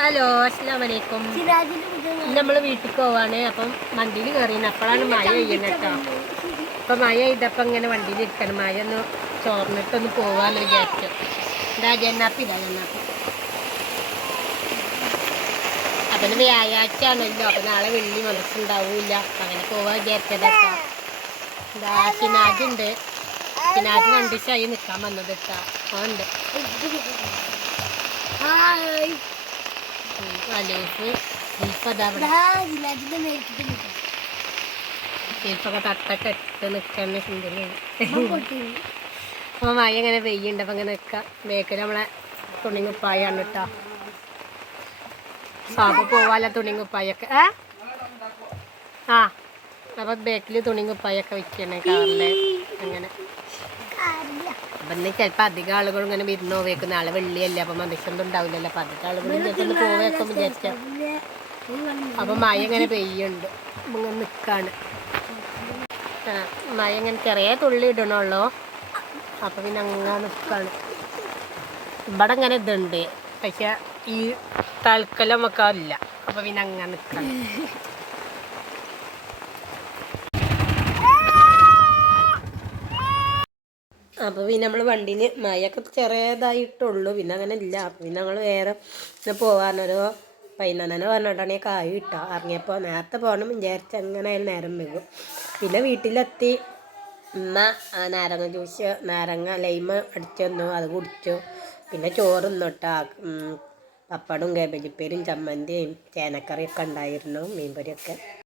Hello അസ്സാം വലൈക്കും നമ്മൾ വീട്ടിൽ പോവാണ്. അപ്പം വണ്ടിയിൽ കയറിയാണ് അപ്പോഴാണ് മഴ പെയ്യുന്നത് കേട്ടോ. അപ്പം മഴ ചെയ്തപ്പോൾ ഇങ്ങനെ വണ്ടിയിൽ ഇരിക്കണം. മഴ ഒന്ന് ചോർന്നിട്ടൊന്ന് പോവാന്ന് വിചാരിച്ചു. ഇതാ ജന്നാപ്പി ഇതാ ജന്നാപ്പി. അപ്പം വ്യാഴാഴ്ച ആണല്ലോ അപ്പം നാളെ വെള്ളി മനസ്സുണ്ടാവൂല അങ്ങനെ പോവാ വിചാരിച്ചത് കേട്ടോ. ഇതാ സിനാജുണ്ട്. സിനാജ് രണ്ട് ദിവസമായി നിൽക്കാൻ വന്നത് കേട്ടോ. അതുണ്ട് അലൂഫ് ഇപ്പൊക്കെ തട്ടൊക്കെ ഇട്ട് നിൽക്കുന്ന സുന്ദരിയാണ് പൊട്ടി അപ്പോൾ മഴ ഇങ്ങനെ പെയ്യുണ്ട് അപ്പം ഇങ്ങനെ നിൽക്കാം. ബേക്കിൽ നമ്മളെ തുണിങ്ങുപ്പായാണ് കേട്ടോ. സാബ് പോവാല തുണിങ്ങുപ്പായൊക്കെ ഏ? ആ അപ്പം ബേക്കിൽ തുണിങ്ങുപ്പായൊക്കെ വെക്കണേ കാറിൽ അങ്ങനെ. അപ്പം ഇന്ന് ചിലപ്പോൾ അധികം ആളുകൾ ഇങ്ങനെ വിരുന്ന് വെക്കുന്ന ആൾ വെള്ളിയല്ലേ അപ്പൊ മനുഷ്യന്തും ഉണ്ടാവില്ലല്ലോ. അപ്പൊ അധികം ആളുകൾ പോവേക്കും വിചാരിച്ച. അപ്പൊ മഴ ഇങ്ങനെ പെയ്യുണ്ട്. ഇങ്ങനെ നിക്കാണ്. മഴ ഇങ്ങനെ ചെറിയ തുള്ളി ഇടണുള്ളൂ. അപ്പൊ പിന്നെ അങ്ങനെ നിക്കാണ്. ഇവിടെ ഇങ്ങനെ ഇതുണ്ട്. പക്ഷെ ഈ തൽക്കലം വെക്കാറില്ല ഇല്ല. അപ്പം പിന്നെ അങ്ങനെ നിൽക്കാണ് അപ്പോൾ പിന്നെ നമ്മൾ വണ്ടിയിൽ മഴയൊക്കെ ചെറിയതായിട്ടുള്ളൂ. പിന്നെ അങ്ങനെ ഇല്ല അപ്പോൾ പിന്നെ ഞങ്ങൾ വേറെ പിന്നെ പോകാനൊരു പതിനൊന്നര പറഞ്ഞിട്ടാണ് ഈ കായ് കിട്ടുക ഇറങ്ങിയപ്പോൾ നേരത്തെ പോകണം വിചാരിച്ച അങ്ങനെ അതിൽ നേരം വെക്കും പിന്നെ വീട്ടിലെത്തി. ഉമ്മ നാരങ്ങ ജ്യൂസ് നാരങ്ങ ലൈമ അടിച്ചു തന്നു. അത് കുടിച്ചു. പിന്നെ ചോറ് തിന്നിട്ടാ പപ്പടും കാബേജിപ്പേരും ചമ്മന്തിയും ചേനക്കറിയൊക്കെ ഉണ്ടായിരുന്നു. മീൻപൊരിയൊക്കെ.